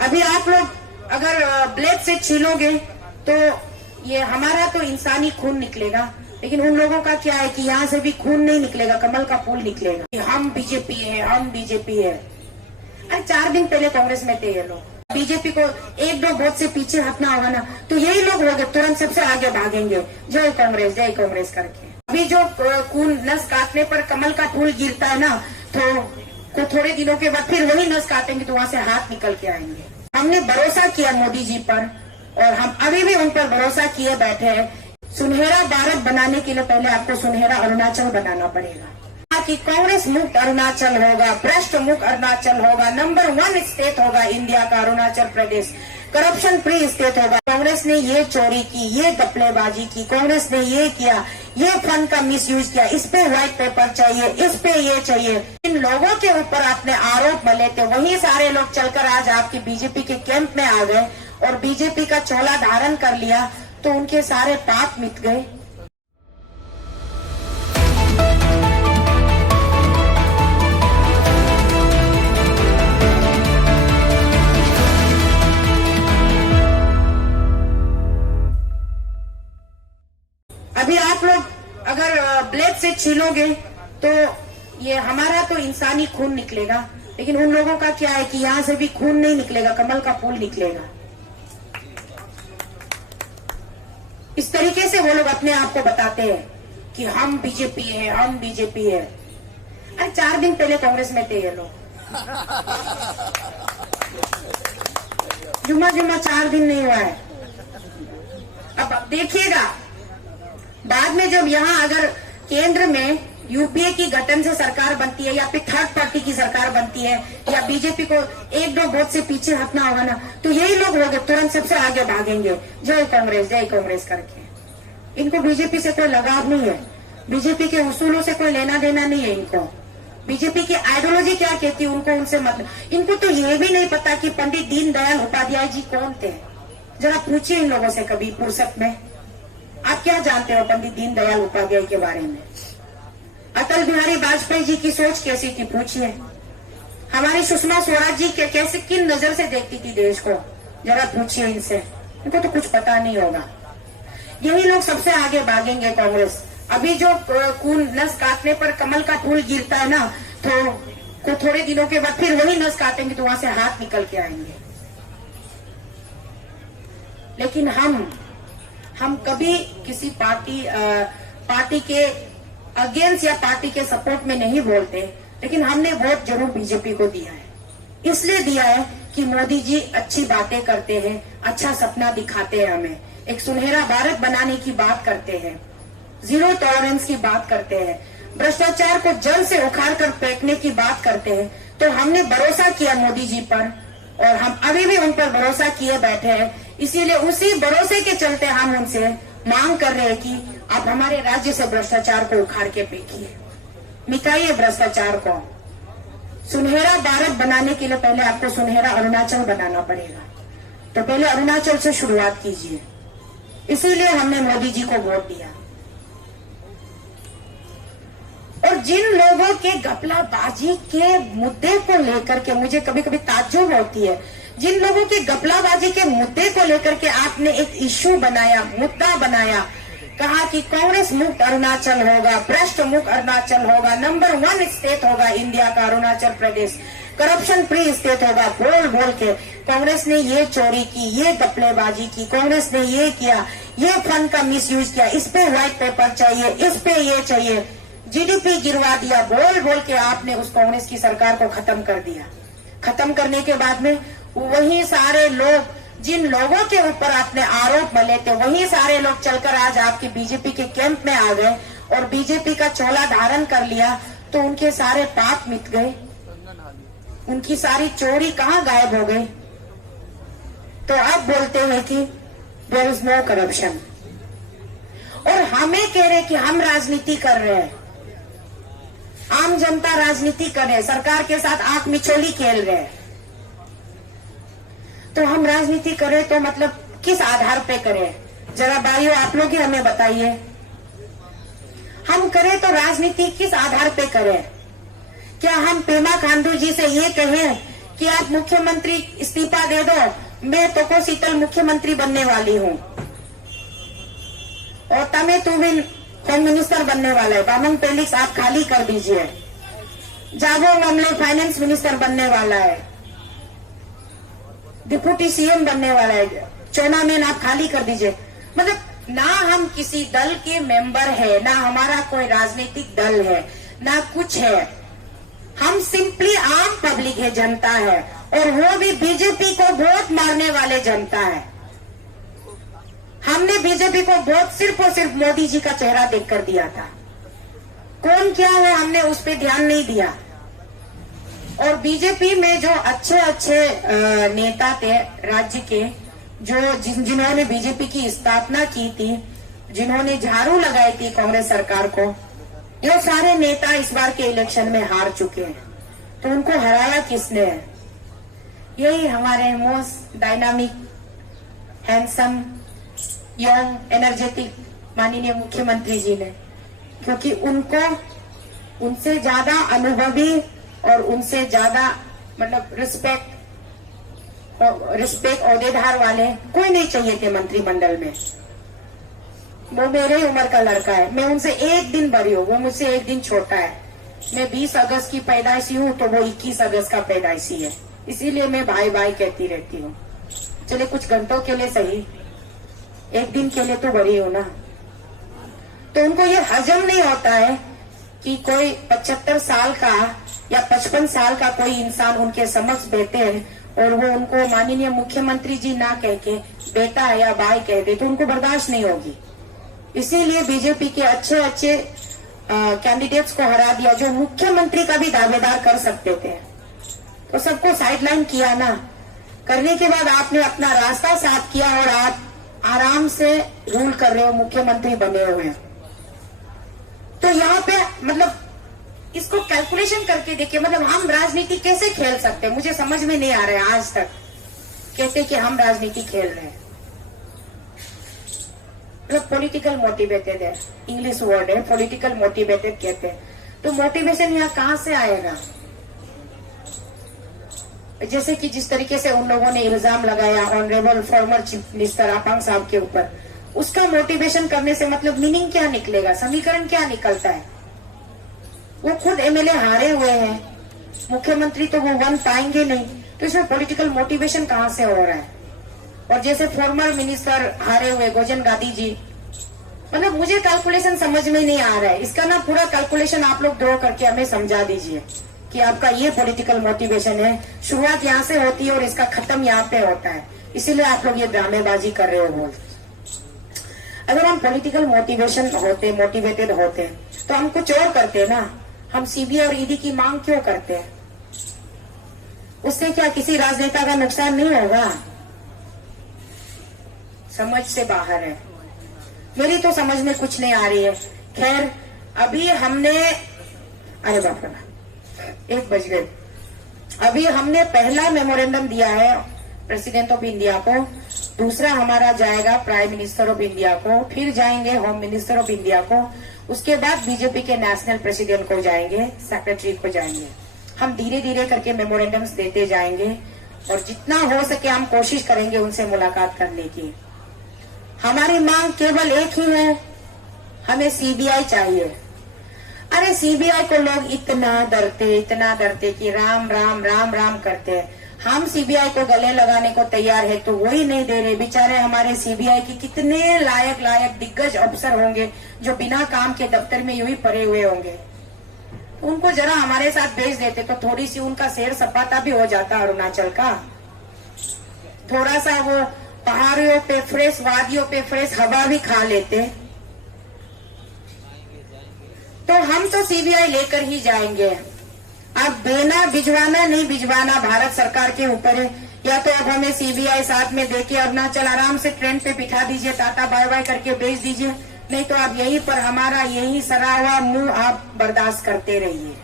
अभी आप लोग अगर ब्लेड से छीलोगे तो ये हमारा तो इंसानी खून निकलेगा, लेकिन उन लोगों का क्या है कि यहाँ से भी खून नहीं निकलेगा, कमल का फूल निकलेगा कि हम बीजेपी है, हम बीजेपी है। अरे 4 दिन पहले कांग्रेस में थे ये लोग, बीजेपी को 1-2 वोट से पीछे हटना होगा ना तो यही लोग होंगे तुरंत सबसे आगे भागेंगे, जय कांग्रेस करके। अभी जो खून नस काटने पर कमल का फूल गिरता है ना, तो थोड़े दिनों के बाद फिर वही नस काटेंगे तो वहाँ से हाथ निकल के आएंगे। हमने भरोसा किया मोदी जी पर और हम अभी भी उन पर भरोसा किए बैठे हैं। सुनहरा भारत बनाने के लिए पहले आपको सुनहरा अरुणाचल बनाना पड़ेगा कि कांग्रेस मुक्त अरुणाचल होगा, भ्रष्ट मुक्त अरुणाचल होगा, नंबर 1 स्टेट होगा इंडिया का Arunachal Pradesh, corruption free state होगा। कांग्रेस ने ये चोरी की, ये गपलेबाजी की, कांग्रेस ने ये किया, ये फंड का मिसयूज किया, इस पे व्हाइट पेपर चाहिए, इस पे ये चाहिए। इन लोगों के ऊपर आपने आरोप मले थे, वही सारे लोग चलकर आज आपकी बीजेपी के कैंप में आ गए और बीजेपी का चोला धारण कर लिया तो उनके सारे पाप मिट गए। अभी आप लोग अगर ब्लेड से छीलोगे तो ये हमारा तो इंसानी खून निकलेगा, लेकिन उन लोगों का क्या है कि यहाँ से भी खून नहीं निकलेगा, कमल का फूल निकलेगा। इस तरीके से वो लोग अपने आप को बताते हैं कि हम बीजेपी है, हम बीजेपी है। अरे 4 दिन पहले कांग्रेस में थे ये लोग, जुम्मा 4 दिन नहीं हुआ है। अब देखिएगा बाद में जब यहाँ अगर केंद्र में यूपीए की गठन से सरकार बनती है या फिर थर्ड पार्टी की सरकार बनती है या बीजेपी को 1-2 वोट से पीछे हटना होगा ना तो यही लोग होंगे तुरंत सबसे आगे भागेंगे, जय कांग्रेस करके। इनको बीजेपी से कोई लगाव नहीं है, बीजेपी के उसूलों से कोई लेना देना नहीं है इनको। बीजेपी की आइडियोलॉजी क्या कहती है उनको उनसे मतलब। इनको तो ये भी नहीं पता कि पंडित दीनदयाल उपाध्याय जी कौन थे। जरा पूछिए इन लोगों से कभी फुर्सत में, आप क्या जानते हो पंडित दीनदयाल उपाध्याय के बारे में? अटल बिहारी वाजपेयी जी की सोच कैसी थी पूछिए। हमारी सुषमा स्वराज जी के कैसे किन नजर से देखती थी देश को, जरा पूछिए इनसे, इनको तो कुछ पता नहीं होगा। यही लोग सबसे आगे भागेंगे कांग्रेस। अभी जो खून नस काटने पर कमल का फूल गिरता है ना तो थोड़े दिनों के बाद फिर वही नस काटेंगे तो वहां से हाथ निकल के आएंगे। लेकिन हम कभी किसी पार्टी के अगेंस्ट या पार्टी के सपोर्ट में नहीं बोलते, लेकिन हमने वोट जरूर बीजेपी को दिया है। इसलिए दिया है कि मोदी जी अच्छी बातें करते हैं, अच्छा सपना दिखाते हैं, हमें एक सुनहरा भारत बनाने की बात करते हैं, जीरो टॉलरेंस की बात करते हैं, भ्रष्टाचार को जड़ से उखाड़ कर फेंकने की बात करते हैं। तो हमने भरोसा किया मोदी जी पर और हम अभी भी उन पर भरोसा किए बैठे हैं। इसीलिए उसी भरोसे के चलते हम उनसे मांग कर रहे हैं कि आप हमारे राज्य से भ्रष्टाचार को उखाड़ के फेंकिए, मिटाइए भ्रष्टाचार को। सुनहरा भारत बनाने के लिए पहले आपको सुनहरा अरुणाचल बनाना पड़ेगा, तो पहले अरुणाचल से शुरुआत कीजिए। इसीलिए हमने मोदी जी को वोट दिया। और जिन लोगों के घपलाबाजी के मुद्दे को लेकर के मुझे कभी कभी ताज्जुब होती है, जिन लोगों के घपलाबाजी के मुद्दे को लेकर के आपने एक इश्यू बनाया, मुद्दा बनाया, कहा कि कांग्रेस मुक्त अरुणाचल होगा, भ्रष्ट मुक्त अरुणाचल होगा, नंबर 1 स्टेट होगा इंडिया का Arunachal Pradesh, corruption free state होगा, बोल के कांग्रेस ने ये चोरी की, ये गपलेबाजी की, कांग्रेस ने ये किया, ये फंड का मिसयूज किया, इस पे व्हाइट पेपर चाहिए, इस पे ये चाहिए, जीडीपी गिरवा दिया, बोल के आपने उस कांग्रेस की सरकार को खत्म कर दिया। खत्म करने के बाद में वही सारे लोग, जिन लोगों के ऊपर आपने आरोप मले थे, वही सारे लोग चलकर आज आपकी बीजेपी के कैंप में आ गए और बीजेपी का चोला धारण कर लिया तो उनके सारे पाप मिट गए, उनकी सारी चोरी कहाँ गायब हो गई। तो अब बोलते हैं कि देयर इज नो करप्शन, और हमें कह रहे कि हम राजनीति कर रहे हैं, आम जनता राजनीति कर रहे हैं, सरकार के साथ आंख मिचोली खेल रहे हैं। तो हम राजनीति करें तो मतलब किस आधार पे करें? जरा भाइयों आप लोग ही हमें बताइए, हम करें तो राजनीति किस आधार पे करें? क्या हम पेमा खांडू जी से ये कहें कि आप मुख्यमंत्री इस्तीफा दे दो, मैं तो शीतल मुख्यमंत्री बनने वाली हूँ और तमे तुविन होम मिनिस्टर बनने वाला है। बामंग पेलिक्स आप खाली कर दीजिए। जागो मामले फाइनेंस मिनिस्टर बनने वाला है, डिप्टी सीएम बनने वाला है। चौना में आप खाली कर दीजिए। मतलब ना हम किसी दल के मेंबर है, ना हमारा कोई राजनीतिक दल है, ना कुछ है। हम सिंपली आम पब्लिक है, जनता है, और वो भी बीजेपी को वोट मारने वाले जनता है। हमने बीजेपी को वोट सिर्फ और सिर्फ मोदी जी का चेहरा देखकर दिया था। कौन क्या है हमने उस पर ध्यान नहीं दिया। और बीजेपी में जो अच्छे अच्छे नेता थे राज्य के, जो जिन्होंने बीजेपी की स्थापना की थी, जिन्होंने झाड़ू लगाई थी कांग्रेस सरकार को, ये सारे नेता इस बार के इलेक्शन में हार चुके हैं। तो उनको हराया किसने है? यही हमारे most dynamic, handsome, young, energetic माननीय मुख्यमंत्री जी ने। क्योंकि उनको उनसे ज्यादा अनुभवी और उनसे ज्यादा मतलब रिस्पेक्ट ओहदेदार वाले कोई नहीं चाहिए थे मंत्रिमंडल में। वो मेरे उम्र का लड़का है, मैं उनसे एक दिन बड़ी हूँ, वो मुझसे एक दिन छोटा है। मैं 20 अगस्त की पैदाइशी हूँ तो वो 21 अगस्त का पैदाइशी है, इसीलिए मैं भाई भाई कहती रहती हूँ। चले कुछ घंटों के लिए सही, एक दिन के लिए तो बड़ी हो ना। तो उनको ये हजम नहीं होता है कि कोई 75 साल का या 55 साल का कोई इंसान उनके समक्ष बैठे हैं और वो उनको माननीय मुख्यमंत्री जी ना कह के बेटा या भाई कह दे, तो उनको बर्दाश्त नहीं होगी। इसीलिए बीजेपी के अच्छे अच्छे कैंडिडेट्स को हरा दिया, जो मुख्यमंत्री का भी दावेदार कर सकते थे। तो सबको साइडलाइन किया ना। करने के बाद आपने अपना रास्ता साफ किया और आप आराम से रूल कर रहे हो, मुख्यमंत्री बने हुए हैं। तो यहाँ पे मतलब इसको कैलकुलेशन करके देखिए, मतलब हम राजनीति कैसे खेल सकते हैं, मुझे समझ में नहीं आ रहा है। आज तक कहते कि हम राजनीति खेल रहे हैं, मतलब पॉलिटिकल मोटिवेटेड है, इंग्लिश वर्ड है, पॉलिटिकल मोटिवेटेड कहते हैं। तो मोटिवेशन यहाँ कहाँ से आएगा? जैसे कि जिस तरीके से उन लोगों ने इल्जाम लगाया honourable former chief minister Apang साहब के ऊपर, उसका मोटिवेशन करने से मतलब मीनिंग क्या निकलेगा, समीकरण क्या निकलता है? वो खुद एमएलए हारे हुए हैं, मुख्यमंत्री तो वो बन पाएंगे नहीं, तो इसमें पॉलिटिकल मोटिवेशन कहाँ से हो रहा है? और जैसे फॉर्मर मिनिस्टर हारे हुए गोजन गांधी जी, मतलब मुझे कैलकुलेशन समझ में नहीं आ रहा है। इसका ना पूरा कैलकुलेशन आप लोग ड्रॉ करके हमें समझा दीजिए कि आपका ये पॉलिटिकल मोटिवेशन है, शुरुआत यहाँ से होती है और इसका खत्म यहाँ पे होता है, इसीलिए आप लोग ये ड्रामेबाजी कर रहे हो बोल। अगर हम पॉलिटिकल मोटिवेटेड होते तो हम कुछ और करते ना। हम सीबीआई और ईडी की मांग क्यों करते हैं? उससे क्या किसी राजनेता का नुकसान नहीं होगा? समझ से बाहर है, मेरी तो समझ में कुछ नहीं आ रही है। खैर अभी हमने, अरे बाप रे 1 बज गए। अभी हमने पहला मेमोरेंडम दिया है प्रेसिडेंट ऑफ इंडिया को, दूसरा हमारा जाएगा प्राइम मिनिस्टर ऑफ इंडिया को, फिर जाएंगे होम मिनिस्टर ऑफ इंडिया को, उसके बाद बीजेपी के नेशनल प्रेसिडेंट को जाएंगे, सेक्रेटरी को जाएंगे। हम धीरे धीरे करके मेमोरेंडम्स देते जाएंगे और जितना हो सके हम कोशिश करेंगे उनसे मुलाकात करने की। हमारी मांग केवल एक ही है, हमें सीबीआई चाहिए। अरे सीबीआई को लोग इतना डरते कि राम राम राम राम करते हैं। हम सीबीआई को गले लगाने को तैयार है तो वही नहीं दे रहे। बेचारे हमारे सीबीआई के कितने लायक दिग्गज अफसर होंगे जो बिना काम के दफ्तर में यूं ही पड़े हुए होंगे, तो उनको जरा हमारे साथ भेज देते तो थोड़ी सी उनका सैर सपाटा भी हो जाता अरुणाचल का। थोड़ा सा वो पहाड़ियों पे फ्रेश, वादियों पे फ्रेश हवा भी खा लेते। तो हम तो सीबीआई लेकर ही जाएंगे। अब देना भिजवाना नहीं भिजवाना भारत सरकार के ऊपर है। या तो अब हमें सीबीआई साथ में देके अरुणाचल आराम से ट्रेन पे बिठा दीजिए, टाटा बाय बाय करके भेज दीजिए, नहीं तो आप यहीं पर हमारा यही सरा हुआ मुंह आप बर्दाश्त करते रहिए।